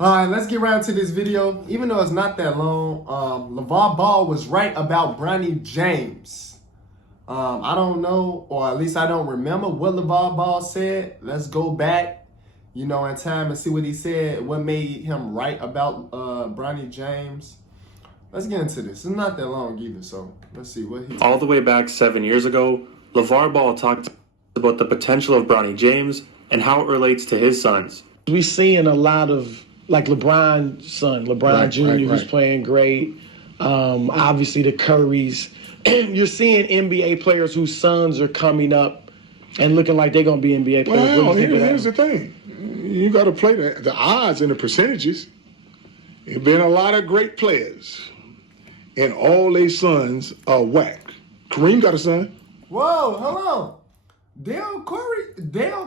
All right, let's get right into this video. Even though it's not that long, Lavar Ball was right about Bronny James. I don't know, or at least I don't remember what Lavar Ball said. Let's go back, in time and see what he said, what made him right about Bronny James. Let's get into this. It's not that long either, so let's see what he... All the way back 7 years ago, Lavar Ball talked about the potential of Bronny James and how it relates to his sons. We're seeing a lot of, like LeBron's son, LeBron Jr., who's playing great. Obviously the Currys. You're seeing NBA players whose sons are coming up and looking like they're going to be NBA players. Well, here's the thing. You got to play the odds and the percentages. There have been a lot of great players, and all their sons are whack. Kareem got a son. Whoa, hold on. Dale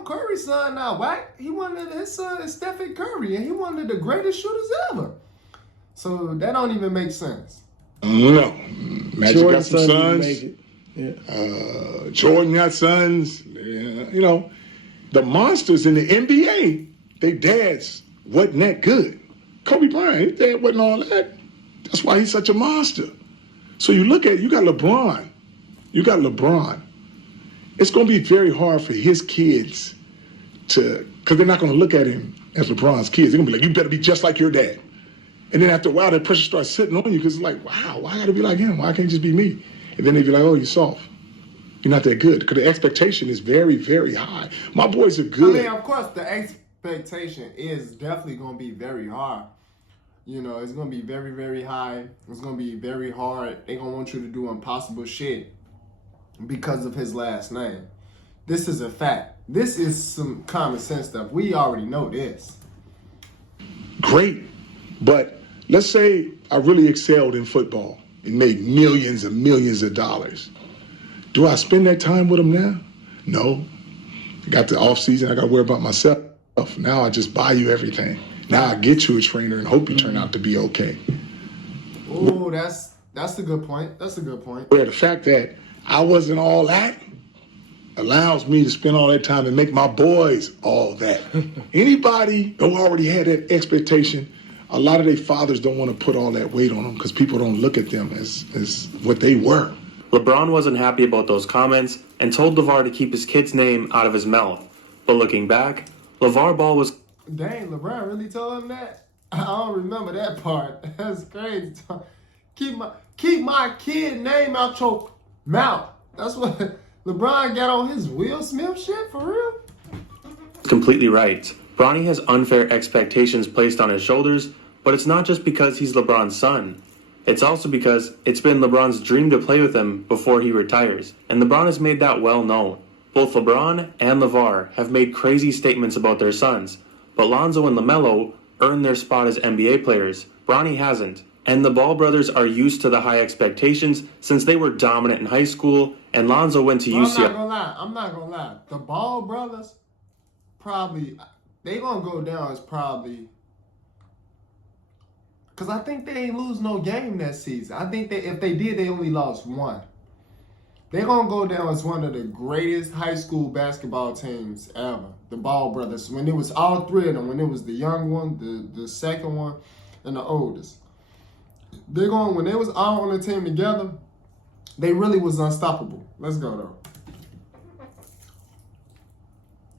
Curry's son not whack. His son is Stephen Curry, and he one of the greatest shooters ever. So that don't even make sense. No. Magic Jordan's got some son sons. Yeah. Jordan got sons. Yeah, the monsters in the NBA, they dads wasn't that good. Kobe Bryant, his dad wasn't all that. That's why he's such a monster. So you look at, you got LeBron. It's going to be very hard for his kids because they're not going to look at him as LeBron's kids. They're going to be like, you better be just like your dad. And then after a while, that pressure starts sitting on you because it's like, wow, why I got to be like him? Why can't it just be me? And then they be like, oh, you're soft. You're not that good. Because the expectation is very, very high. My boys are good. I mean, of course, the expectation is definitely going to be very high. It's going to be very, very high. It's going to be very hard. They're going to want you to do impossible shit because of his last name. This is a fact. This is some common sense stuff. We already know this. Great. But let's say I really excelled in football and made millions and millions of dollars. Do I spend that time with him now? No. I got the off season. I got to worry about myself. Now I just buy you everything. Now I get you a trainer and hope you turn out to be okay. Oh, that's a good point. That's a good point. Where the fact that I wasn't all that allows me to spend all that time and make my boys all that. Anybody who already had that expectation, a lot of their fathers don't want to put all that weight on them because people don't look at them as what they were. LeBron wasn't happy about those comments and told Lavar to keep his kid's name out of his mouth. But looking back, Lavar Ball was... Dang, LeBron really told him that? I don't remember that part. That's crazy. Keep my kid name out your mouth. That's what LeBron got on his Will Smith shit, for real? completely right. Bronny has unfair expectations placed on his shoulders, but it's not just because he's LeBron's son. It's also because it's been LeBron's dream to play with him before he retires, and LeBron has made that well known. Both LeBron and Lavar have made crazy statements about their sons, but Lonzo and LaMelo earned their spot as NBA players. Bronny hasn't, and the Ball brothers are used to the high expectations since they were dominant in high school, and Lonzo went to UCLA. I'm not gonna lie. The Ball brothers, they gonna go down as probably... Because I think they ain't lose no game that season. I think if they did, they only lost one. They're going to go down as one of the greatest high school basketball teams ever. The Ball brothers. When it was all three of them. When it was the young one, the second one, and the oldest. When they was all on the team together, they really was unstoppable. Let's go, though.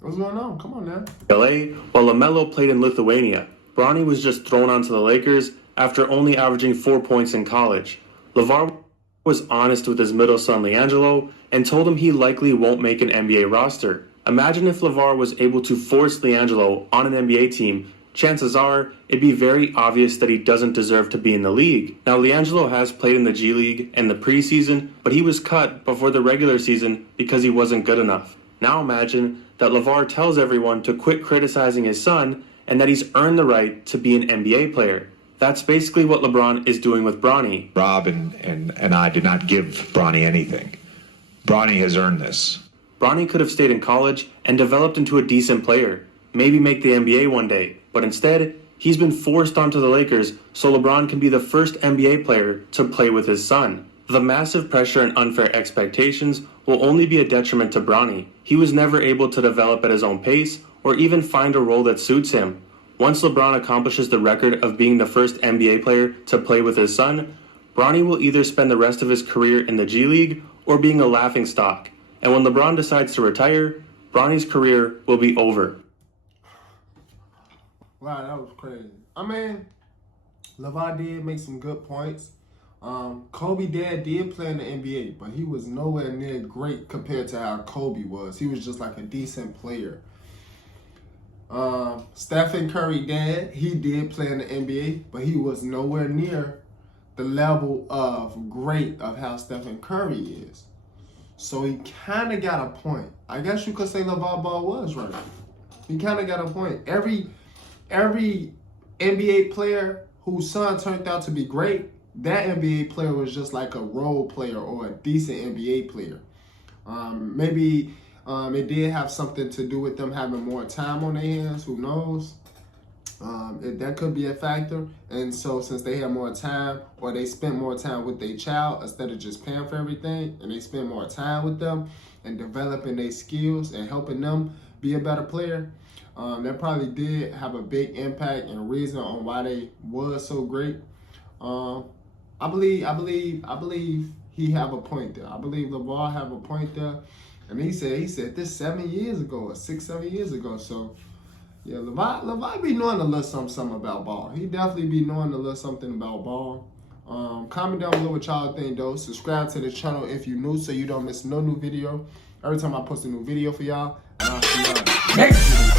What's going on? Come on now. LA, while LaMelo played in Lithuania. Bronny was just thrown onto the Lakers after only averaging 4 points in college. Lavar was honest with his middle son LiAngelo and told him he likely won't make an NBA roster. Imagine if Lavar was able to force LiAngelo on an NBA team. Chances are it'd be very obvious that he doesn't deserve to be in the league. Now LiAngelo has played in the G League and the preseason, but he was cut before the regular season because he wasn't good enough. Now imagine that Lavar tells everyone to quit criticizing his son and that he's earned the right to be an NBA player. That's basically what LeBron is doing with Bronny. Rob and I did not give Bronny anything. Bronny has earned this. Bronny could have stayed in college and developed into a decent player, maybe make the NBA one day, but instead, he's been forced onto the Lakers so LeBron can be the first NBA player to play with his son. The massive pressure and unfair expectations will only be a detriment to Bronny. He was never able to develop at his own pace or even find a role that suits him. Once LeBron accomplishes the record of being the first NBA player to play with his son, Bronny will either spend the rest of his career in the G League or being a laughingstock. And when LeBron decides to retire, Bronny's career will be over. Wow, that was crazy. I mean, Lavar did make some good points. Kobe dad did play in the NBA, but he was nowhere near great compared to how Kobe was. He was just like a decent player. Stephen Curry dad, he did play in the NBA, but he was nowhere near the level of great of how Stephen Curry is. So he kind of got a point. I guess you could say LeVar Ball was right. He kind of got a point. Every NBA player whose son turned out to be great, that NBA player was just like a role player or a decent NBA player. Maybe it did have something to do with them having more time on their hands. Who knows? That could be a factor. And so since they had more time, or they spent more time with their child instead of just paying for everything, and they spend more time with them and developing their skills and helping them be a better player, that probably did have a big impact and reason on why they was so great. I believe he have a point there. I believe LeVar have a point there. And he said this 7 years ago or 6-7 years ago. So yeah, LeVar be knowing a little something about ball. He definitely be knowing a little something about ball. Comment down below what y'all think though. Subscribe to the channel if you're new so you don't miss no new video. Every time I post a new video for y'all. And I'll see y'all next video.